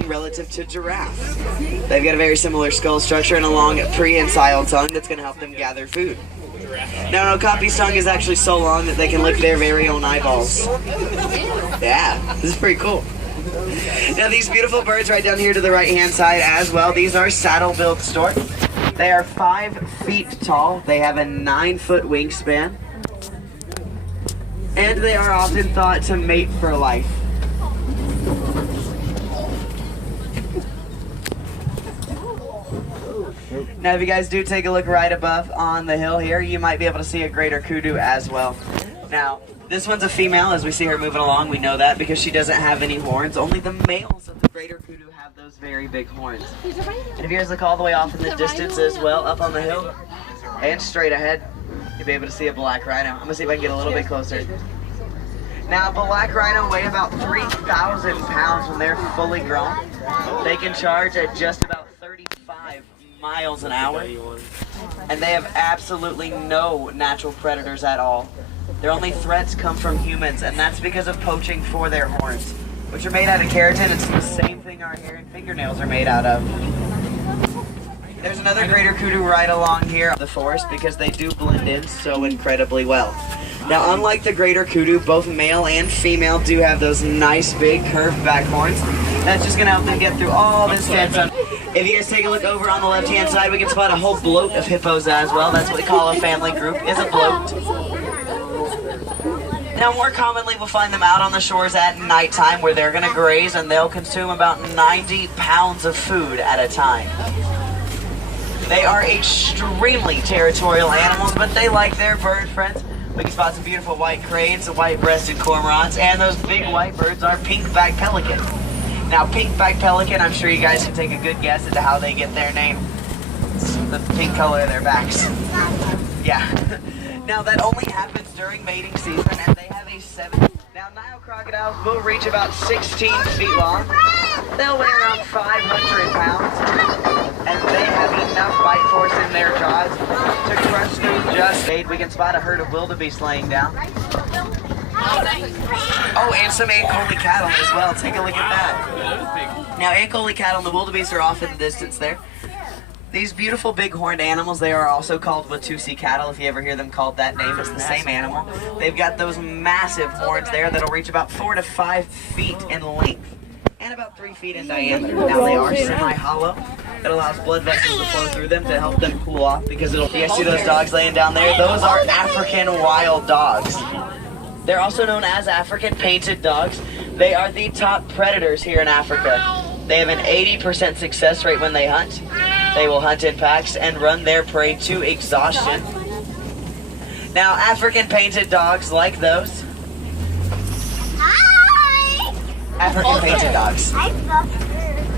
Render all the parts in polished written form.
Relative to giraffe. They've got a very similar skull structure and a long prehensile tongue that's going to help them gather food. Now, an okapi's tongue is actually so long that they can lick their very own eyeballs. Yeah, this is pretty cool. Now, these beautiful birds right down here to the right-hand side as well, these are saddle-billed stork. They are 5 feet tall. They have a 9-foot wingspan. And they are often thought to mate for life. Now, if you guys do take a look right above on the hill here, you might be able to see a greater kudu as well. Now, this one's a female. As we see her moving along, we know that because she doesn't have any horns. Only the males of the greater kudu have those very big horns. And if you guys look all the way off in the distance as well, up on the hill and straight ahead, you'll be able to see a black rhino. I'm going to see if I can get a little bit closer. Now, black rhino weigh about 3,000 pounds when they're fully grown. They can charge at just about 35 miles an hour, and they have absolutely no natural predators at all. Their only threats come from humans, and that's because of poaching for their horns, which are made out of keratin. It's the same thing our hair and fingernails are made out of. There's another greater kudu right along here in the forest because they do blend in so incredibly well. Now, unlike the greater kudu, both male and female do have those nice big curved back horns. That's just going to help them get through all this dead sun. If you guys take a look over on the left-hand side, we can spot a whole bloat of hippos as well. That's what we call a family group, is a bloat. Now, more commonly, we'll find them out on the shores at nighttime where they're going to graze, and they'll consume about 90 pounds of food at a time. They are extremely territorial animals, but they like their bird friends. We can spot some beautiful white cranes, the white-breasted cormorants, and those big white birds are pink-backed pelican. Now, pink-backed pelican, I'm sure you guys can take a good guess as to how they get their name. It's the pink color of their backs. Yeah. Now, that only happens during mating season, and they have a 7. Now, Nile crocodiles will reach about 16 feet long. They'll weigh around 500 pounds, and they have enough bite force in their jaws to crush through just 8. We can spot a herd of wildebeest laying down. Oh, and some Ankole cattle as well. Take a look at that. Now, Ankole cattle and the wildebeest are off in the distance there. These beautiful big horned animals, they are also called Watusi cattle. If you ever hear them called that name, it's the same animal. They've got those massive horns there that'll reach about 4 to 5 feet in length and about 3 feet in diameter. Now, they are semi-hollow. It allows blood vessels to flow through them to help them cool off because you guys see those dogs laying down there? Those are African wild dogs. They're also known as African painted dogs. They are the top predators here in Africa. They have an 80% success rate when they hunt. They will hunt in packs and run their prey to exhaustion. Now, African painted dogs like those. Hi! African painted dogs.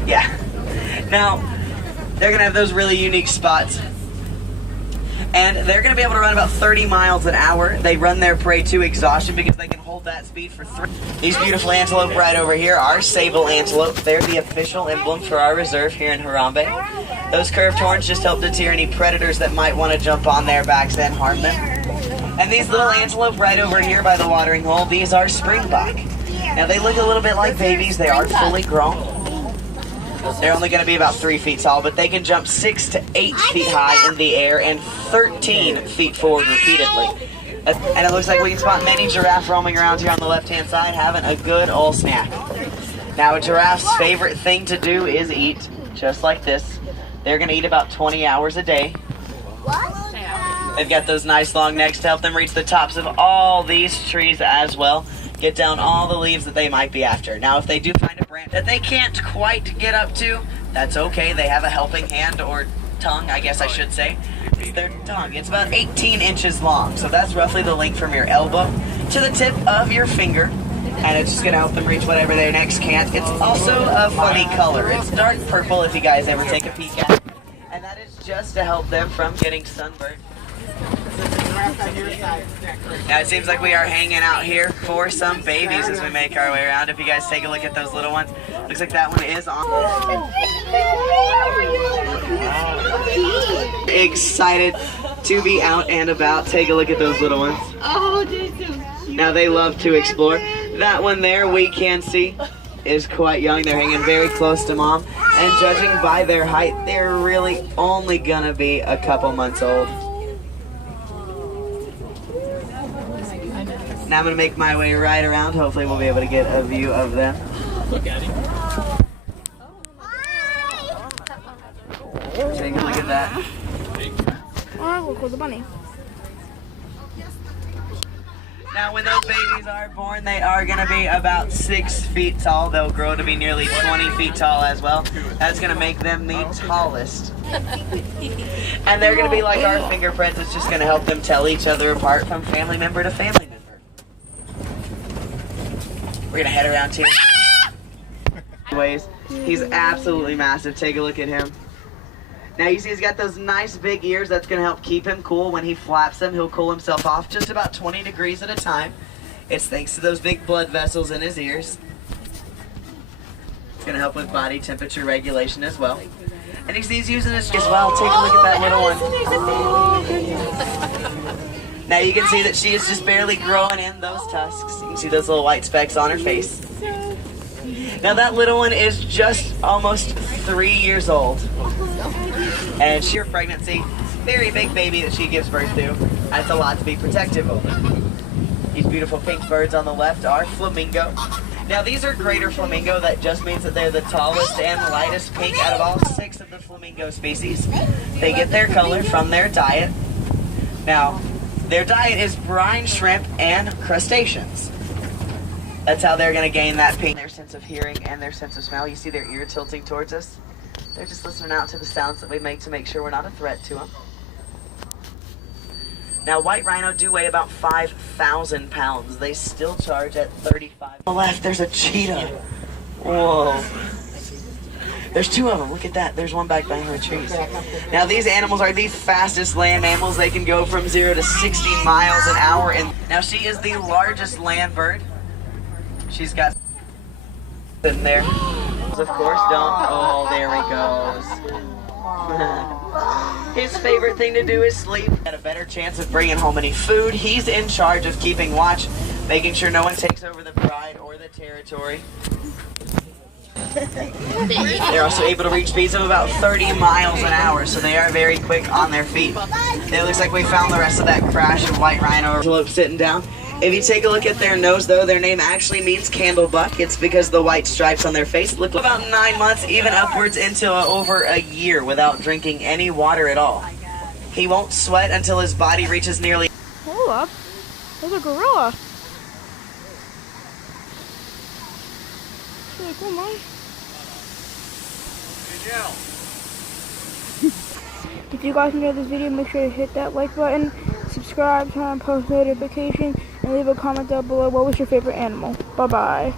Yeah. Now, they're going to have those really unique spots. And they're going to be able to run about 30 miles an hour. They run their prey to exhaustion because they can hold that speed for 3. These beautiful antelope right over here are sable antelope. They're the official emblem for our reserve here in Harambe. Those curved horns just help deter any predators that might want to jump on their backs and harm them. And these little antelope right over here by the watering hole, these are springbok. Now, they look a little bit like babies. They are fully grown. They're only going to be about 3 feet tall, but they can jump 6 to 8 feet high in the air and 13 feet forward repeatedly. And it looks like we can spot many giraffes roaming around here on the left-hand side having a good old snack. Now, a giraffe's favorite thing to do is eat, just like this. They're going to eat about 20 hours a day. They've got those nice long necks to help them reach the tops of all these trees as well. Get down all the leaves that they might be after. Now, if they do find a branch that they can't quite get up to, that's okay. They have a helping hand, or tongue, I guess I should say. It's their tongue. It's about 18 inches long, so that's roughly the length from your elbow to the tip of your finger, and it's just going to help them reach whatever their necks can't. It's also a funny color. It's dark purple if you guys ever take a peek at it, and that is just to help them from getting sunburned. Now, it seems like we are hanging out here for some babies as we make our way around. If you guys take a look at those little ones, looks like that one is on. Excited to be out and about. Take a look at those little ones. Oh, they're so cute. Now, they love to explore. That one there we can see is quite young. They're hanging very close to mom. And judging by their height, they're really only gonna be a couple months old. Now I'm gonna make my way right around. Hopefully we'll be able to get a view of them. Look at him. Take a look at that. Oh, look, the bunny. Now when those babies are born, they are going to be about 6 feet tall. They'll grow to be nearly 20 feet tall as well. That's going to make them the tallest. And they're going to be like our fingerprints. It's just going to help them tell each other apart from family member to family member. We're going to head around here. Anyways, he's absolutely massive. Take a look at him. Now you see he's got those nice big ears. That's going to help keep him cool. When he flaps them, he'll cool himself off just about 20 degrees at a time. It's thanks to those big blood vessels in his ears. It's going to help with body temperature regulation as well. And you see he's using his as well. Take a look at that little one. Now you can see that she is just barely growing in those tusks. You can see those little white specks on her face. Now that little one is just almost 3 years old. And sheer pregnancy, very big baby that she gives birth to. That's a lot to be protective over. These beautiful pink birds on the left are flamingo. Now these are greater flamingo. That just means that they're the tallest and lightest pink out of all 6 of the flamingo species. They get their color from their diet. Now, their diet is brine, shrimp, and crustaceans. That's how they're going to gain that pink. Their sense of hearing and their sense of smell. You see their ear tilting towards us? They're just listening out to the sounds that we make to make sure we're not a threat to them. Now, white rhino do weigh about 5,000 pounds. They still charge at $35. On the left, there's a cheetah. Whoa. There's 2 of them. Look at that. There's one back behind the trees. Now, these animals are the fastest land mammals. They can go from 0 to 60 miles an hour. And now, she is the largest land bird. She's got sitting there. Of course, don't. Oh, there he goes. His favorite thing to do is sleep. Had a better chance of bringing home any food. He's in charge of keeping watch, making sure no one takes over the pride or the territory. They're also able to reach speeds of about 30 miles an hour, so they are very quick on their feet. It looks like we found the rest of that crash of white rhino antelope sitting down. If you take a look at their nose, though, their name actually means candlebuck. It's because of the white stripes on their face. Look, about 9 months, even upwards into over a year without drinking any water at all. He won't sweat until his body reaches nearly... Hold up. There's a gorilla. It's really cool, man. If you guys enjoyed this video, make sure to hit that like button, subscribe, turn on post notifications, and leave a comment down below what was your favorite animal. Bye-bye.